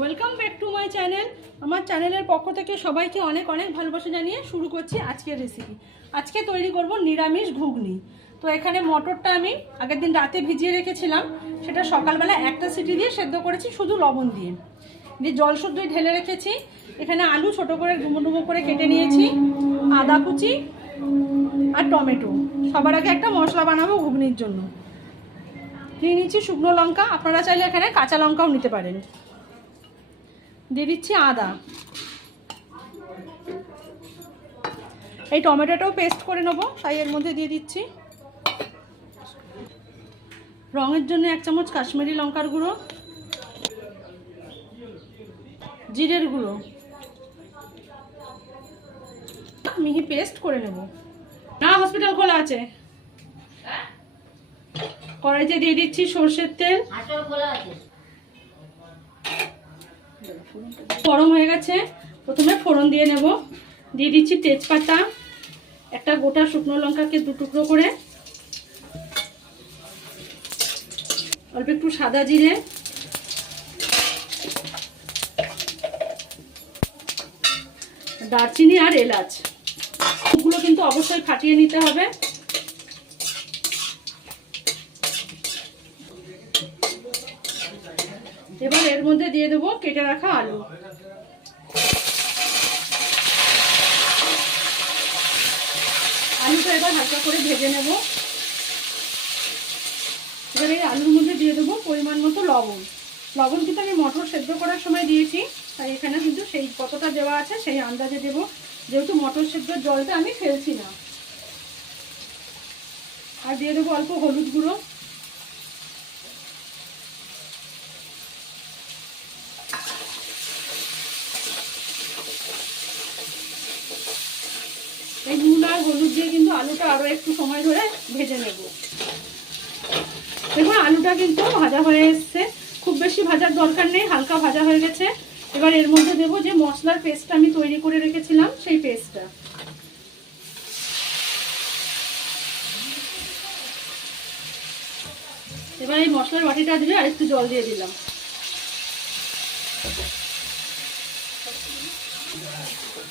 Welcome back to my channel. আমার চ্যানেলের পক্ষ থেকে সবাইকে অনেক অনেক ভালোবাসা জানিয়ে শুরু করছি আজকের রেসিপি। আজকে তৈরি করব নিরামিষ ঘুগনি। তো এখানে মটরটা আমি আগের দিন রাতে ভিজিয়ে রেখেছিলাম, সেটা সকালবেলা একটা সিটি দিয়ে সেদ্ধ করেছি শুধু লবণ দিয়ে। জল শুদ্ধই ঢেলে রেখেছি। এখানে আলু ছোট করে ডুমো ডুমো করে কেটে নিয়েছি, আদা কুচি আর টমেটো। সবার আগে একটা মশলা বানাবো ঘুগনির জন্য। নিয়ে নিচ্ছি শুকনো লঙ্কা, আপনারা চাইলে এখানে কাঁচা লঙ্কাও নিতে পারেন। দিয়ে দিচ্ছি আদা। এই টমেটোটাও পেস্ট করে নেবো, তাই এর মধ্যে দিয়ে দিচ্ছি। রঙের জন্য 1 চামচ কাশ্মীরি লঙ্কার গুঁড়ো, জিরের গুঁড়ো, মিহি পেস্ট করে নেব। না, হসপিটাল খোলা আছে। কড়াইতে দিয়ে দিচ্ছি সর্ষের তেল। গরম হয়ে গেছে, প্রথমে ফোড়ন দিয়ে নেব। দিয়ে দিচ্ছি তেজপাতা, একটা গোটা শুকনো লঙ্কাকে 2 টুকরো করে, অল্প একটু সাদা জিরে, দারচিনি আর এলাচ। এগুলো কিন্তু অবশ্যই ফাটিয়ে নিতে হবে। এবার এর মধ্যে দিয়ে দেবো কেটে রাখা আলু। আলুটা এবার হালকা করে ভেজে নেব। এবার এই আলুর মধ্যে দিয়ে দেবো পরিমাণ মতো লবণ। লবণ কিন্তু আমি মটর সেদ্ধ করার সময় দিয়েছি, তাই এখানে কিন্তু সেই কতটা দেওয়া আছে সেই আন্দাজে দেবো, যেহেতু মটর সেদ্ধর জলটা আমি ফেলছি না। আর দিয়ে দেবো অল্প হলুদ গুঁড়ো, এই নুন আর হলুদ দিয়ে কিন্তু আলুটা আরো একটু সময় ধরে ভেজে নেব। দেখুন আলুটা কিন্তু ভাজা হয়ে এসছে, খুব বেশি ভাজার দরকার নেই, হালকা ভাজা হয়ে গেছে। এবার এর মধ্যে দেবো যে মশলার পেস্টটা আমি তৈরি করে রেখেছিলাম, সেই পেস্টটা। এবার এই মশলার বাটিটা দিয়ে আর একটু জল দিয়ে দিলাম।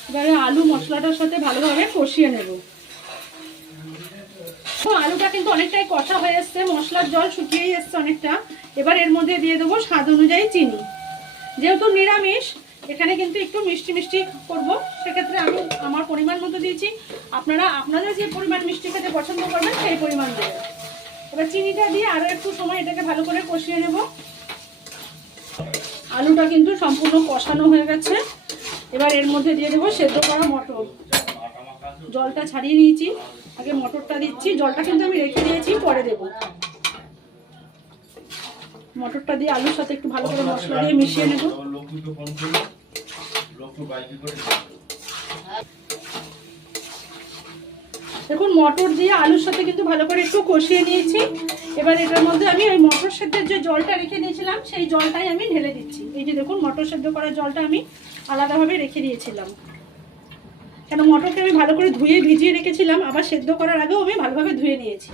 এবারে আলু মশলাটার সাথে ভালোভাবে কষিয়ে নেব। তো আলুটা কিন্তু অনেকটাই কষা হয়ে এসছে, মশলার জল শুকিয়েই এসছে অনেকটা। এবার এর মধ্যে দিয়ে দেবো স্বাদ অনুযায়ী চিনি। যেহেতু নিরামিষ, এখানে কিন্তু একটু মিষ্টি মিষ্টি করবো, সেক্ষেত্রে আমি আমার পরিমাণ মতো দিয়েছি। আপনারা আপনাদের যে পরিমাণ মিষ্টি খেতে পছন্দ করবেন সেই পরিমাণ দেবেন। এবার চিনিটা দিয়ে আরও একটু সময় এটাকে ভালো করে কষিয়ে নেব। আলুটা কিন্তু সম্পূর্ণ কষানো হয়ে গেছে। এবার এর মধ্যে দিয়ে দেবো সেদ্ধ করা মটর। জলটা ছাড়িয়ে নিয়েছি, আগে মটরটা দিচ্ছি। জলটা কিন্তু আমি রেখে দিয়েছি, পরে দেবো। মটরটা দিয়ে আলুর সাথে একটু ভালো করে মশলা দিয়ে মিশিয়ে নেব। দেখুন মটর দিয়ে আলুর সাথে কিন্তু ভালো করে একটু কষিয়ে নিয়েছি। এবার এটার মধ্যে আমি ওই মটর সেদ্ধের যে জলটা রেখে দিয়েছিলাম সেই জলটাই আমি ঢেলে দিচ্ছি। এই যে দেখুন মটর সেদ্ধ করার জলটা আমি আলাদাভাবে রেখে দিয়েছিলাম, কেন মটরকে আমি ভালো করে ধুয়ে ভিজিয়ে রেখেছিলাম, আবার সেদ্ধ করার আগেও আমি ভালোভাবে ধুয়ে নিয়েছি।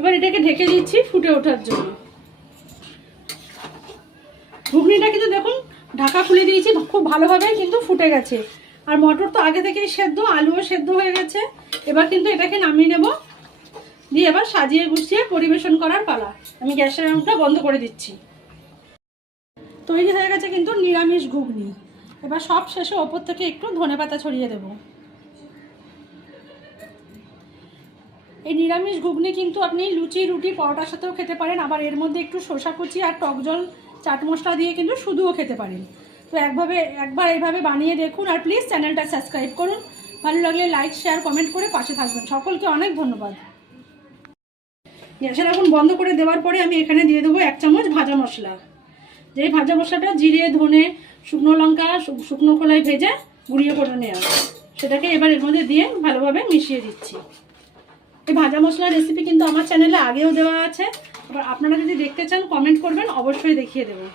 এবার এটাকে ঢেকে দিচ্ছি ফুটে ওঠার জন্য। ঘুগনিটা কিন্তু দেখুন ঢাকা খুলে দিয়েছি, খুব ভালোভাবে কিন্তু ফুটে গেছে। আর মটর তো আগে থেকেই সেদ্ধ, আলুও সেদ্ধ হয়ে গেছে। এবার কিন্তু এটাকে নামিয়ে নেব, দিয়ে এবার সাজিয়ে গুছিয়ে পরিবেশন করার পালা। আমি গ্যাসের আগুনটা বন্ধ করে দিচ্ছি। তৈরি হয়ে গেছে কিন্তু নিরামিষ ঘুগনি। এবার সব শেষে ওপর থেকে একটু ধনেপাতা ছড়িয়ে দেব। এই নিরামিষ ঘুগনি কিন্তু আপনি লুচি, রুটি, পরোটার সাথেও খেতে পারেন। আবার এর মধ্যে একটু শসা কুচি আর টক জল, চাট মশলা দিয়ে কিন্তু শুধুও খেতে পারেন। তো একবার এইভাবে বানিয়ে দেখুন। আর প্লিজ চ্যানেলটা সাবস্ক্রাইব করুন। ভালো লাগলে লাইক, শেয়ার, কমেন্ট করে পাশে থাকবেন। সকলকে অনেক ধন্যবাদ। গ্যাসের আগুন বন্ধ করে দেওয়ার পরে আমি এখানে দিয়ে দেবো 1 চামচ ভাজা মশলা। যেই ভাজা মশলাটা জিরে, ধনে, শুকনো লঙ্কা, শুকনো খোলায় ভেজে গুঁড়িয়ে করে নেওয়া। সেটাকে এবার এর মধ্যে দিয়ে ভালোভাবে মিশিয়ে দিচ্ছি। এই ভাজা মশলার রেসিপি কিন্তু আমার চ্যানেলে আগেও দেওয়া আছে, এবার আপনারা যদি দেখতে চান কমেন্ট করবেন, অবশ্যই দেখিয়ে দেবো।